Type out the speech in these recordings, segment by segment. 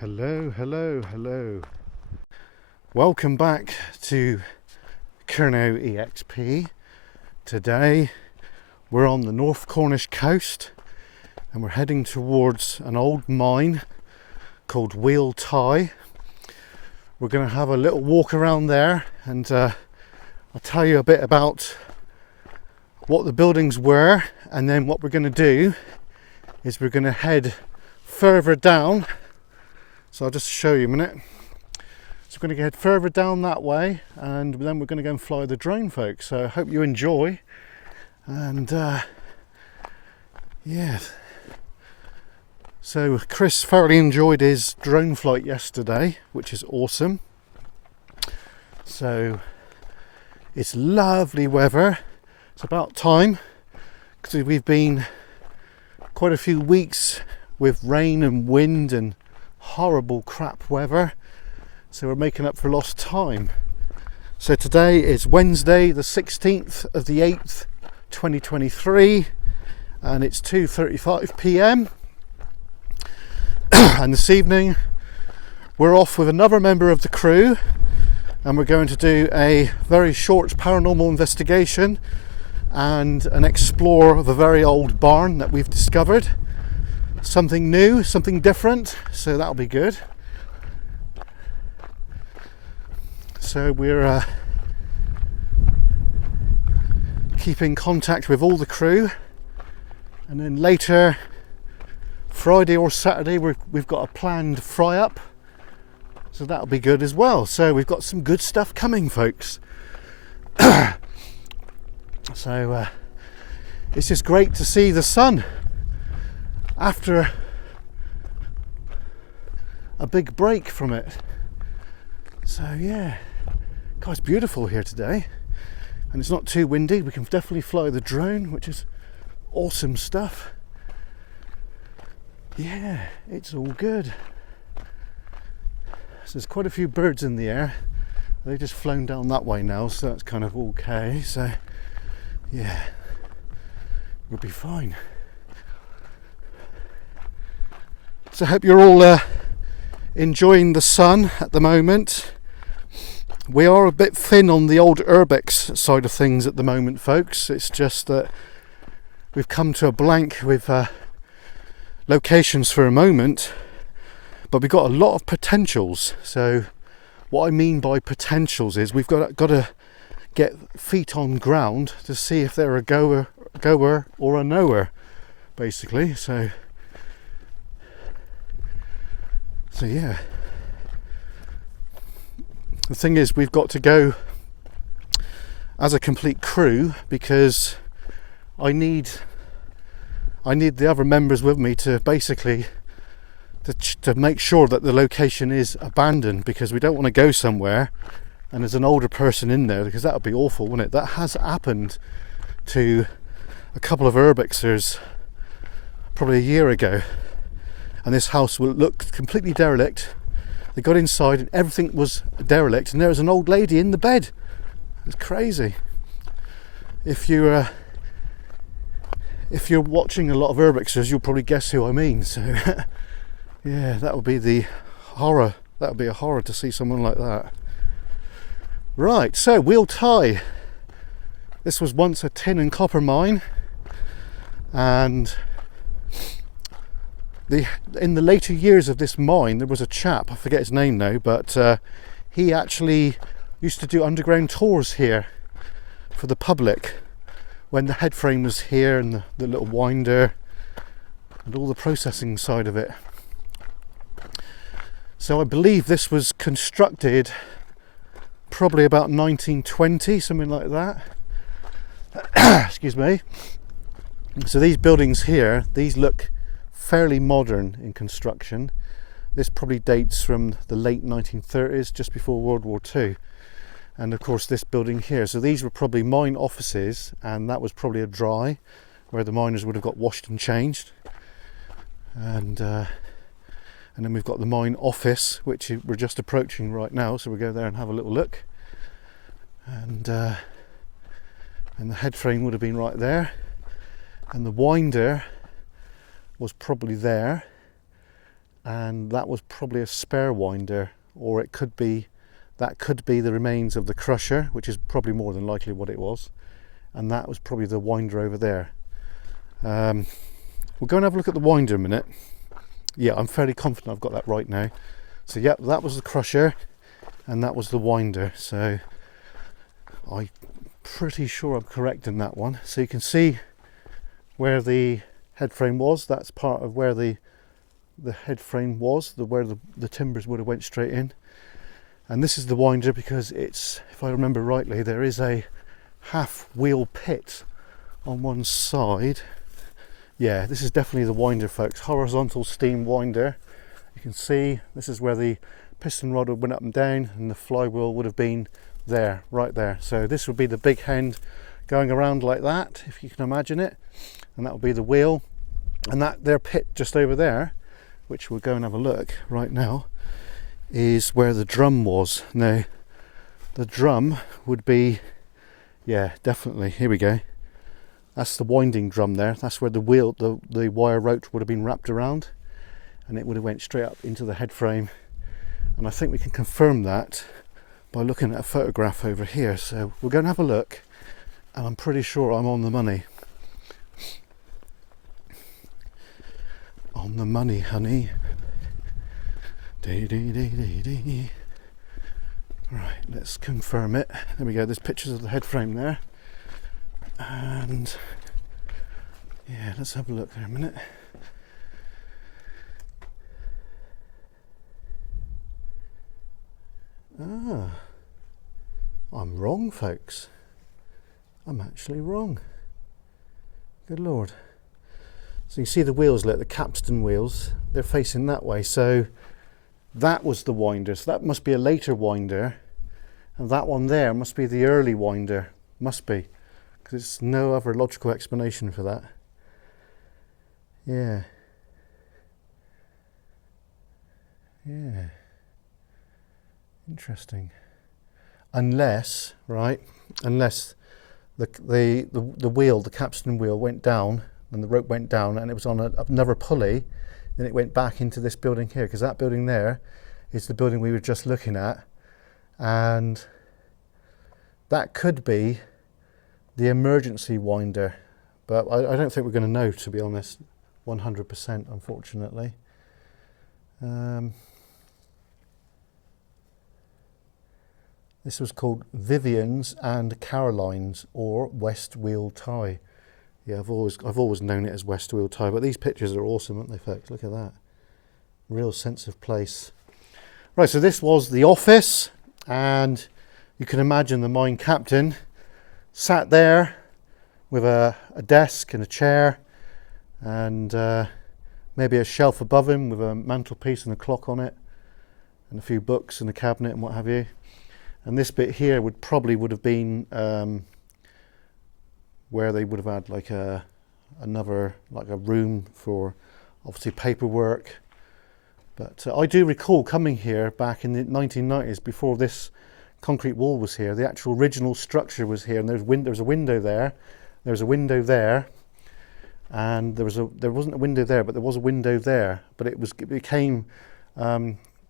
Hello, hello, hello. Welcome back to Kerno EXP. Today we're on the North Cornish Coast and we're heading towards an old mine called Wheel Tie. We're going to have a little walk around there and I'll tell you a bit about what the buildings were, and then what we're going to do is we're going to head further down. So I'll just show you a minute. So we're going to head further down that way and then we're going to go and fly the drone, folks. So I hope you enjoy. And yeah. So Chris thoroughly enjoyed his drone flight yesterday, which is awesome. So it's lovely weather. It's about time, because we've been quite a few weeks with rain and wind and horrible crap weather, so we're making up for lost time. So today is Wednesday the 16th of the 8th 2023 and it's 2:35 p.m. and this evening we're off with another member of the crew and we're going to do a very short paranormal investigation and an explore of a very old barn that we've discovered. Something new, something different, so that'll be good. So we're keeping contact with all the crew, and then later Friday or Saturday we've got a planned fry up, so that'll be good as well. So we've got some good stuff coming, folks. So it's just great to see the sun after a big break from it. So yeah, God, it's beautiful here today and it's not too windy. We can definitely fly the drone, which is awesome stuff. Yeah, it's all good. So there's quite a few birds in the air. They've just flown down that way now, so that's kind of okay. So yeah, we'll be fine. So I hope you're all enjoying the sun at the moment. We are a bit thin on the old urbex side of things at the moment, folks. It's just that we've come to a blank with locations for a moment, but we've got a lot of potentials. So what I mean by potentials is we've got to get feet on ground to see if they're a goer or a knower, basically. So yeah, the thing is we've got to go as a complete crew, because I need the other members with me to basically to make sure that the location is abandoned, because we don't want to go somewhere and there's an older person in there, because that would be awful, wouldn't it? That has happened to a couple of urbexers probably a year ago. And this house looked completely derelict. They got inside and everything was derelict, and there was an old lady in the bed. It's crazy. If you're watching a lot of urbexers, you'll probably guess who I mean. So yeah, that would be the horror. That would be a horror to see someone like that. Right, so Wheel Tie. This was once a tin and copper mine, and in the later years of this mine, there was a chap, I forget his name now, but he actually used to do underground tours here for the public when the head frame was here and the little winder and all the processing side of it. So I believe this was constructed probably about 1920, something like that. Excuse me. So these buildings here, these look fairly modern in construction. This probably dates from the late 1930s, just before World War II. And of course this building here, so these were probably mine offices, and that was probably a dry where the miners would have got washed and changed. And then we've got the mine office, which we're just approaching right now, so we'll go there and have a little look. And the head frame would have been right there, and the winder was probably there, and that was probably a spare winder, or it could be the remains of the crusher, which is probably more than likely what it was, and that was probably the winder over there. We'll go and have a look at the winder a minute. Yeah, I'm fairly confident I've got that right now. So yep, that was the crusher and that was the winder, so I'm pretty sure I'm correct in that one. So you can see where the head frame was. That's part of where the head frame was, where the timbers would have went straight in. And this is the winder because it's, if I remember rightly, there is a half wheel pit on one side. Yeah, this is definitely the winder, folks. Horizontal steam winder. You can see this is where the piston rod went up and down, and the flywheel would have been there, right there. So this would be the big hand going around like that, if you can imagine it, and that would be the wheel. And that their pit just over there, which we'll go and have a look right now, is where the drum was. Now the drum would be, yeah, definitely, here we go. That's the winding drum there. That's where the wheel, the wire rope would have been wrapped around, and it would have went straight up into the head frame. And I think we can confirm that by looking at a photograph over here. So we're going to have a look, and I'm pretty sure I'm on the money. On the money, honey. Dee, dee, dee, dee, dee. Right, let's confirm it. There we go. There's pictures of the head frame there. And yeah, let's have a look there a minute. Ah, I'm wrong, folks. I'm actually wrong. Good Lord. So you see the wheels, look, the capstan wheels, they're facing that way. So that was the winder. So that must be a later winder. And that one there must be the early winder. Must be. There's no other logical explanation for that. Yeah. Yeah. Interesting. Unless, right, unless the wheel, the capstan wheel went down and the rope went down and it was on another pulley, then it went back into this building here, because that building there is the building we were just looking at, and that could be the emergency winder, but I don't think we're going to know, to be honest, 100%, unfortunately. This was called Vivian's and Caroline's, or West Wheel Tie. Yeah, I've always known it as West Wheel Tie, but these pictures are awesome, aren't they, folks? Look at that. Real sense of place. Right, so this was the office, and you can imagine the mine captain sat there with a desk and a chair, and maybe a shelf above him with a mantelpiece and a clock on it, and a few books in a cabinet and what have you. And this bit here would have been where they would have had like a room for obviously paperwork. But I do recall coming here back in the 1990s, before this concrete wall was here. The actual original structure was here, and there was a window there. There was a window there, and there wasn't a window there, but there was a window there. But it became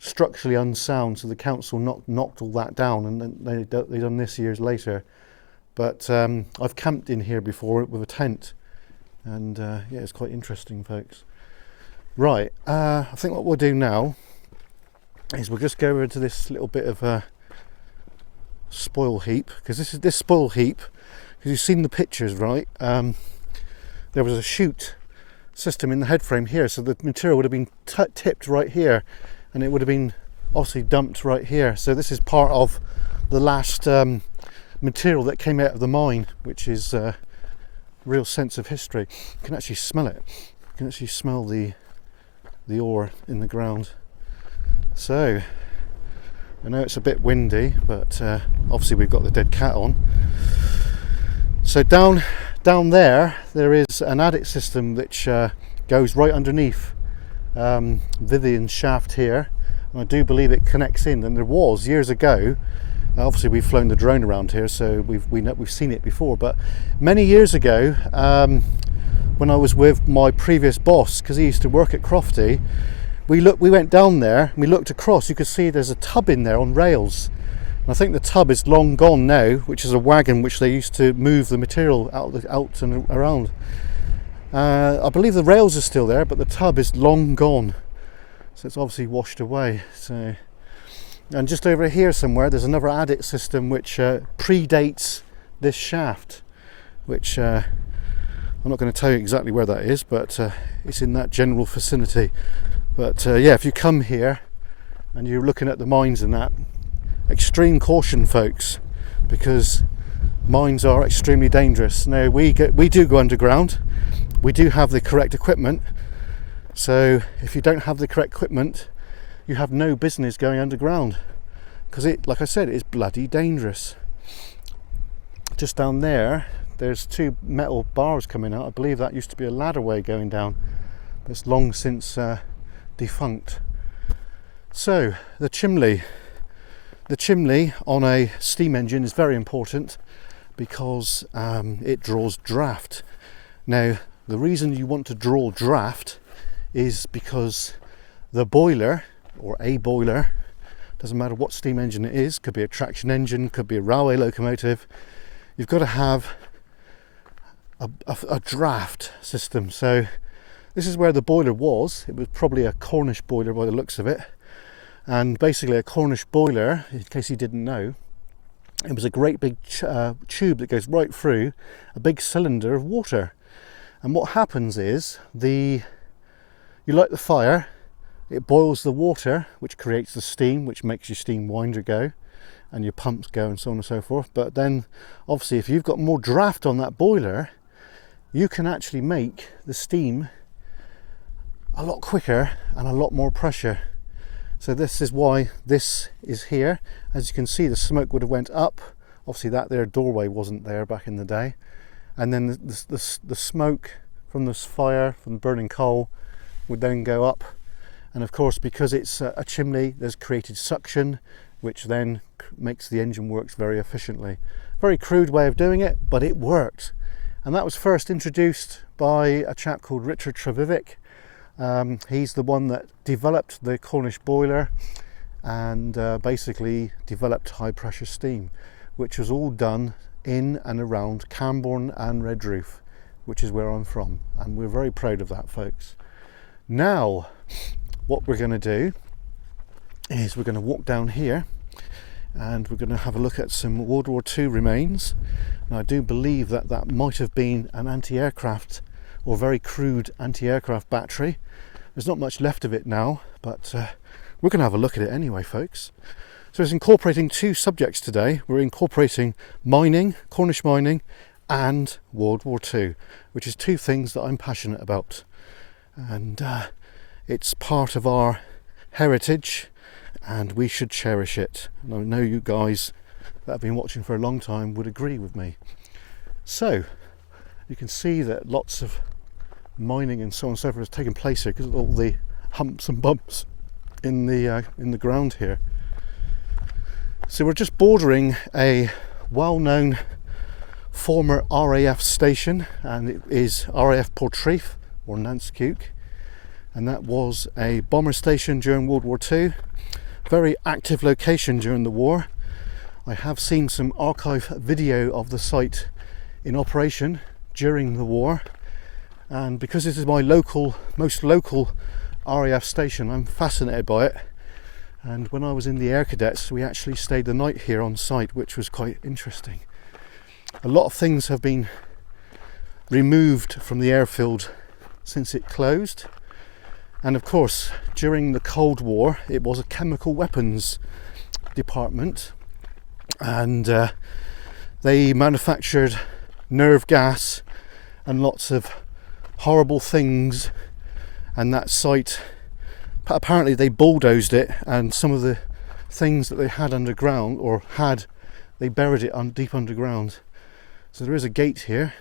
structurally unsound, so the council knocked all that down, and then they done this years later. But I've camped in here before with a tent, and yeah, it's quite interesting, folks. Right, I think what we'll do now is we'll just go over to this little bit of a spoil heap, because this spoil heap, because you've seen the pictures, right? There was a chute system in the head frame here, so the material would have been tipped right here, and it would have been obviously dumped right here. So this is part of the last material that came out of the mine, which is a real sense of history. You can actually smell it. You can actually smell the ore in the ground. So I know it's a bit windy, but obviously we've got the dead cat on. So down there is an adit system which goes right underneath Vivian's shaft here, and I do believe it connects in. And there was years ago, obviously we've flown the drone around here, so we've seen it before, but many years ago, when I was with my previous boss, because he used to work at Crofty, we went down there and we looked across. You could see there's a tub in there on rails. And I think the tub is long gone now, which is a wagon which they used to move the material out and around. I believe the rails are still there, but the tub is long gone. So it's obviously washed away. So, and just over here somewhere, there's another adit system which predates this shaft, which I'm not going to tell you exactly where that is, but it's in that general vicinity. But yeah, if you come here and you're looking at the mines and that, extreme caution, folks, because mines are extremely dangerous. Now we do go underground. We do have the correct equipment. So if you don't have the correct equipment, you have no business going underground, because it, like I said, it is bloody dangerous. Just down there, there's two metal bars coming out. I believe that used to be a ladderway going down, but it's long since defunct. So the chimney on a steam engine is very important because it draws draft. Now, the reason you want to draw draft is because the boiler, or a boiler, doesn't matter what steam engine it is, could be a traction engine, could be a railway locomotive, you've got to have a draft system. So this is where the boiler was. It was probably a Cornish boiler by the looks of it. And basically a Cornish boiler, in case you didn't know, it was a great big tube that goes right through a big cylinder of water. And what happens is, you light the fire, it boils the water, which creates the steam, which makes your steam winder go, and your pumps go, and so on and so forth. But then, obviously, if you've got more draft on that boiler, you can actually make the steam a lot quicker and a lot more pressure. So this is why this is here. As you can see, the smoke would have went up. Obviously that there doorway wasn't there back in the day. And then the smoke from this fire, from burning coal, would then go up. And of course, because it's a chimney, there's created suction, which then makes the engine works very efficiently. Very crude way of doing it, but it worked. And that was first introduced by a chap called Richard Trevivick. He's the one that developed the Cornish boiler and basically developed high pressure steam, which was all done in and around Camborne and Redroof, which is where I'm from, and we're very proud of that, folks. Now what we're going to do is we're going to walk down here and we're going to have a look at some World War II remains. And I do believe that that might have been an anti-aircraft or very crude anti-aircraft battery. There's not much left of it now, but we're going to have a look at it anyway, folks. So it's incorporating two subjects today. We're incorporating mining, Cornish mining, and World War II, which is two things that I'm passionate about. And it's part of our heritage, and we should cherish it. And I know you guys that have been watching for a long time would agree with me. So you can see that lots of mining and so on and so forth has taken place here because of all the humps and bumps in the ground here. So we're just bordering a well-known former RAF station, and it is RAF Portreif or Nanskuk, and that was a bomber station during World War II. Very active location during the war. I have seen some archive video of the site in operation during the war, and because this is my most local RAF station, I'm fascinated by it. And when I was in the Air Cadets, we actually stayed the night here on site, which was quite interesting. A lot of things have been removed from the airfield since it closed, and of course during the Cold War it was a chemical weapons department, and they manufactured nerve gas and lots of horrible things. And that site, apparently they bulldozed it, and some of the things that they had underground, they buried it deep underground. So there is a gate here.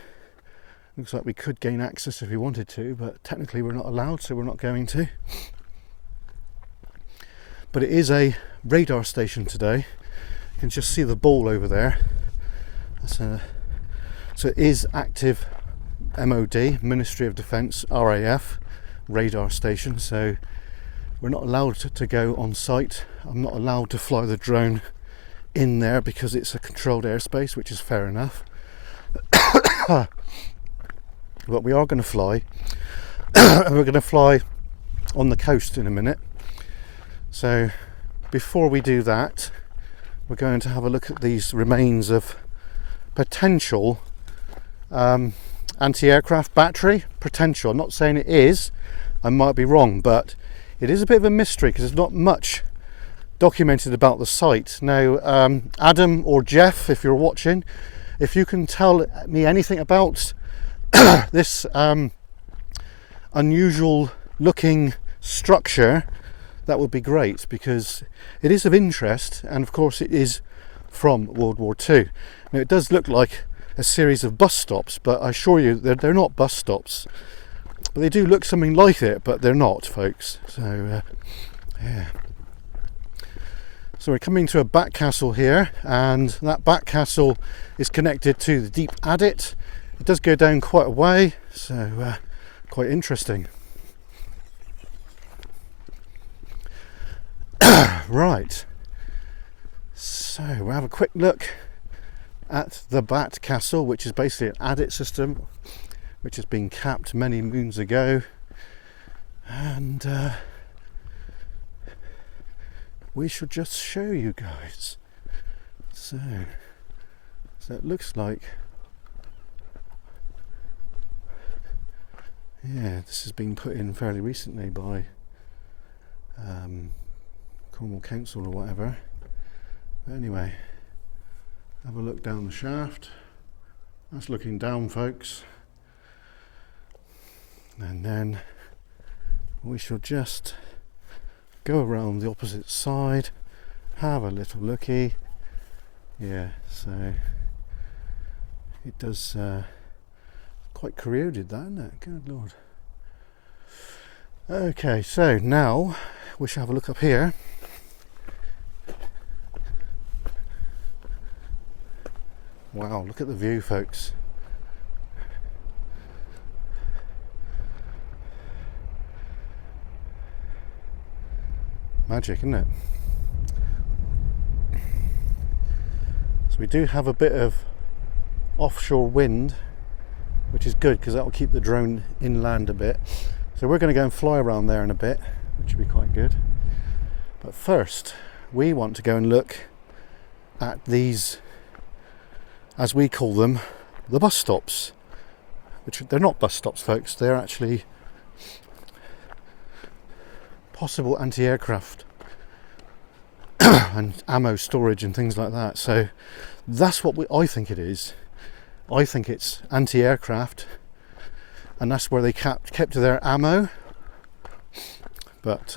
Looks like we could gain access if we wanted to, but technically we're not allowed, so we're not going to. But it is a radar station today. You can just see the ball over there. So it is active MOD, Ministry of Defence, RAF radar station. So We're not allowed to go on site. I'm not allowed to fly the drone in there because it's a controlled airspace, which is fair enough. But we are going to fly. And we're going to fly on the coast in a minute. So before we do that, we're going to have a look at these remains of potential anti-aircraft battery. Potential. I'm not saying it is. I might be wrong, but it is a bit of a mystery because there's not much documented about the site. Now, Adam or Jeff, if you're watching, if you can tell me anything about this unusual looking structure, that would be great, because it is of interest, and of course it is from World War II. Now, it does look like a series of bus stops, but I assure you they're not bus stops. But they do look something like it, but they're not, folks. So yeah. So we're coming to a back castle here, and that back castle is connected to the deep adit. It does go down quite a way, so quite interesting. Right, so we'll have a quick look at the Bat Castle, which is basically an adit system which has been capped many moons ago, and we should just show you guys. So it looks like, yeah, this has been put in fairly recently by Cornwall Council or whatever. But anyway, have a look down the shaft. That's looking down, folks. And then we shall just go around the opposite side, have a little looky. Yeah, so it does quite corroded, that, isn't it? Good Lord. Okay, so now we shall have a look up here. Wow, look at the view, folks. Magic, isn't it? So we do have a bit of offshore wind, which is good because that will keep the drone inland a bit. So we're going to go and fly around there in a bit, which will be quite good. But first, we want to go and look at these, as we call them, the bus stops. Which they're not bus stops, folks. They're actually possible anti-aircraft and ammo storage and things like that. So that's what I think it is. I think it's anti-aircraft, and that's where they kept their ammo. But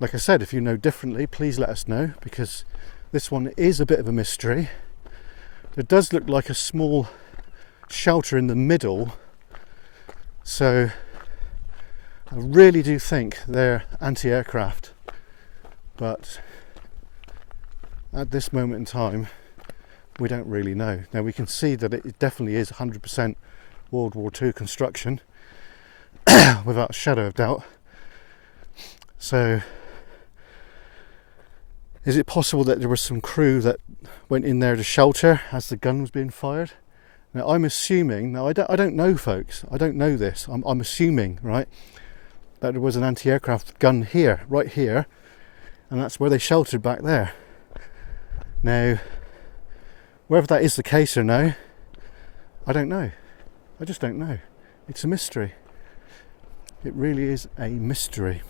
like I said, if you know differently, please let us know, because this one is a bit of a mystery. It does look like a small shelter in the middle, so I really do think they're anti-aircraft, but at this moment in time we don't really know. Now we can see that it definitely is 100% World War II construction without a shadow of doubt. So is it possible that there was some crew that went in there to shelter as the gun was being fired? Now I'm assuming, now I don't know, folks, I don't know this, I'm assuming, right, that there was an anti-aircraft gun here, right here, and that's where they sheltered back there. Now, whether that is the case or no, I don't know. I just don't know. It's a mystery. It really is a mystery.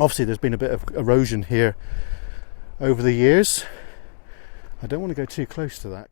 Obviously, there's been a bit of erosion here over the years. I don't want to go too close to that.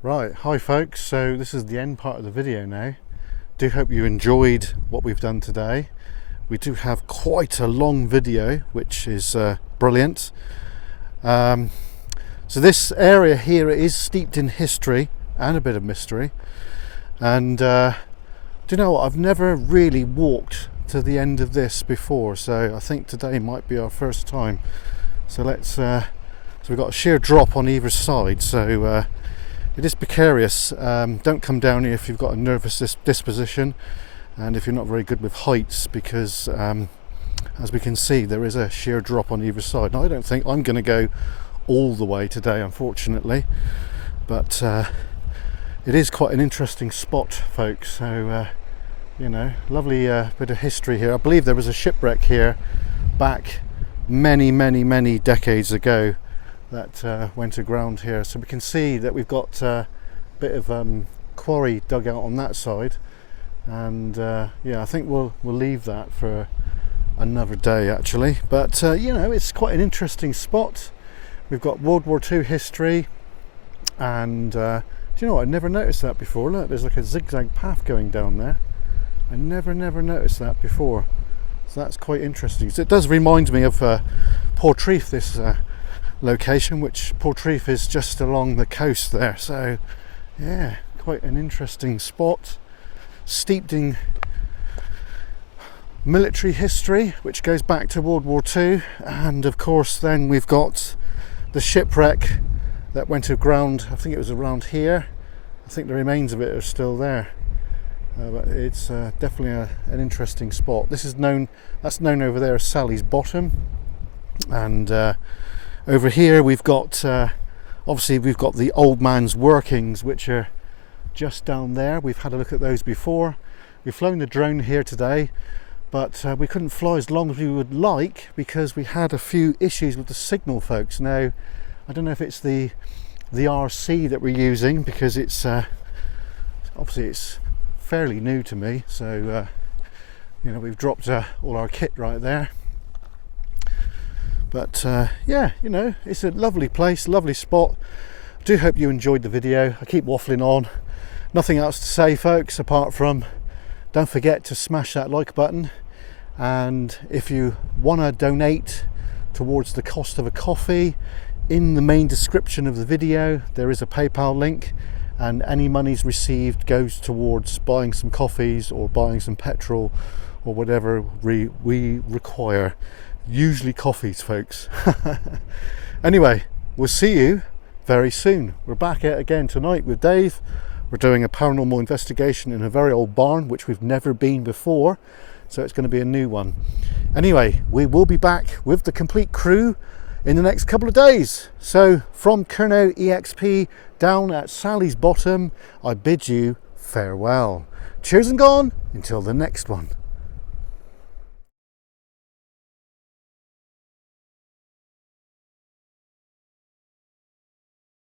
Right, hi folks, so this is the end part of the video now. Do hope you enjoyed what we've done today. We do have quite a long video, which is brilliant. So this area here is steeped in history and a bit of mystery. And do you know what, I've never really walked to the end of this before, so I think today might be our first time. So let's, so we've got a sheer drop on either side, so it is precarious. Don't come down here if you've got a nervous disposition and if you're not very good with heights, because as we can see, there is a sheer drop on either side. Now, I don't think I'm going to go all the way today, unfortunately, but it is quite an interesting spot, folks. So you know, lovely bit of history here. I believe there was a shipwreck here back many decades ago that went aground here. So we can see that we've got a bit of quarry dug out on that side, and yeah, I think we'll leave that for another day actually. But you know, it's quite an interesting spot. We've got World War II history, and do you know what, I never noticed that before. Look, there's like a zigzag path going down there. I never noticed that before, so that's quite interesting. So it does remind me of Portreath, this location, which Portreath is just along the coast there. So yeah, quite an interesting spot, steeped in military history, which goes back to World War II. And of course then we've got the shipwreck that went aground, I think it was around here. I think the remains of it are still there. But it's definitely an interesting spot. This is known, that's known over there as Sally's Bottom. And over here we've got, obviously we've got the Old Man's Workings, which are just down there. We've had a look at those before. We've flown the drone here today, but we couldn't fly as long as we would like because we had a few issues with the signal, folks. Now, I don't know if it's the RC that we're using, because it's obviously it's fairly new to me. So you know, we've dropped all our kit right there. But yeah, you know, it's a lovely place, lovely spot. I do hope you enjoyed the video. I keep waffling on. Nothing else to say, folks, apart from don't forget to smash that like button. And if you want to donate towards the cost of a coffee, in the main description of the video there is a PayPal link, and any monies received goes towards buying some coffees or buying some petrol or whatever we require. Usually coffees, folks. Anyway, we'll see you very soon. We're back out again tonight with Dave. We're doing a paranormal investigation in a very old barn, which we've never been before, so it's going to be a new one. Anyway, we will be back with the complete crew in the next couple of days. So from Curnow EXP down at Sally's Bottom, I bid you farewell. Cheers and gone until the next one.